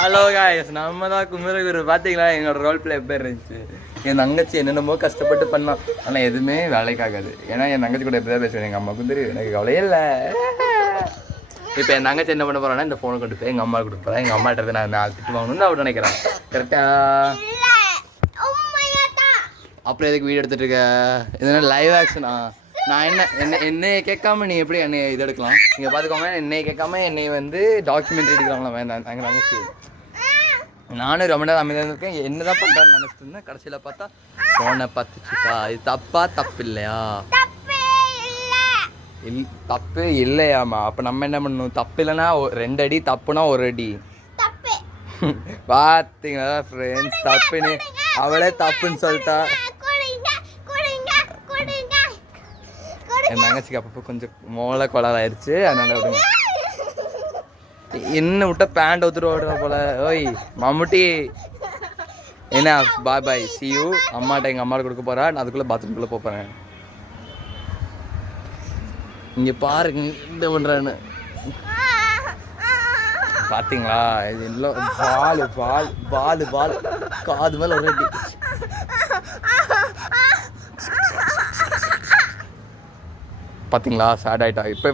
Hello guys, நம்ம தான் குமரகுரு. பார்த்தீங்களா எங்களோட ரோல் பிளே எப்படி இருந்துச்சு? என் தங்கச்சி என்னென்னமோ கஷ்டப்பட்டு பண்ணான், ஆனால் எதுவுமே வேலைக்காகாது. ஏன்னா என் தங்கச்சி கூட எப்படி தான் பேசுவேன், எங்கள் அம்மாவுக்கும் தெரியும், எனக்கு கவலையே இல்லை. இப்போ என் தங்கச்சி என்ன பண்ண போகிறான்னா, இந்த ஃபோனை கொண்டு போய் எங்கள் அம்மா கொடுப்பா. எங்கள் அம்மாட்ட நான் 4 திட்டு வாங்கணும்னு அவர் நினைக்கிறேன். கரெக்டாக? அப்புறம் எதுக்கு வீடியோ எடுத்துகிட்டு இருக்க? இதனால லைவ் ஆக்ஷனா? நான் என்னையை கேட்காம நீ எப்படி என்னை இது எடுக்கலாம்? நீங்கள் பார்த்துக்கோங்க, என்னையை கேட்காம என்னை வந்து டாக்குமெண்ட்ரி எடுக்கிறாங்களா? வேண்டாம், எங்கள் தங்கச்சி. நானும் ரொம்ப நேரம் அமைதியாக இருக்கேன், என்ன தான் பண்ணுறான்னு நினச்சிட்டு இருந்தேன். கடைசியில் பார்த்தா ஃபோனை பார்த்துச்சுக்கா. இது தப்பா? தப்பு இல்லையா? தப்பு இல்லையாம்மா. அப்போ நம்ம என்ன பண்ணணும்? தப்பு இல்லைன்னா 2 அடி, தப்புனா 1 அடி. பார்த்தீங்களா ஃப்ரெண்ட்ஸ், தப்புன்னு அவளே தப்புன்னு சொல்லிட்டா. என் தங்கச்சிக்கு அப்பப்போ கொஞ்சம் மோள கொளாயிருச்சு, அதனால விடுங்க. என்ன விட்டா பேண்ட் ஒத்துட்டு ஓடுற போல. ஓய் மம்முட்டி, என்ன? பாய் பாய், சி யூ. அம்மாட்ட எங்கள் அம்மாட்ட கொடுக்க போகிறா, நான் அதுக்குள்ளே பாத்ரூம்குள்ளே போகிறேன். இங்கே பாருங்க என்ன பண்ணுறான்னு. பார்த்தீங்களா? இது இல்லை, பால் பால் பால் பால் காது மேலே ஒரு அடி. பார்த்தீங்களா? சேட் ஆகிட்டா இப்போ.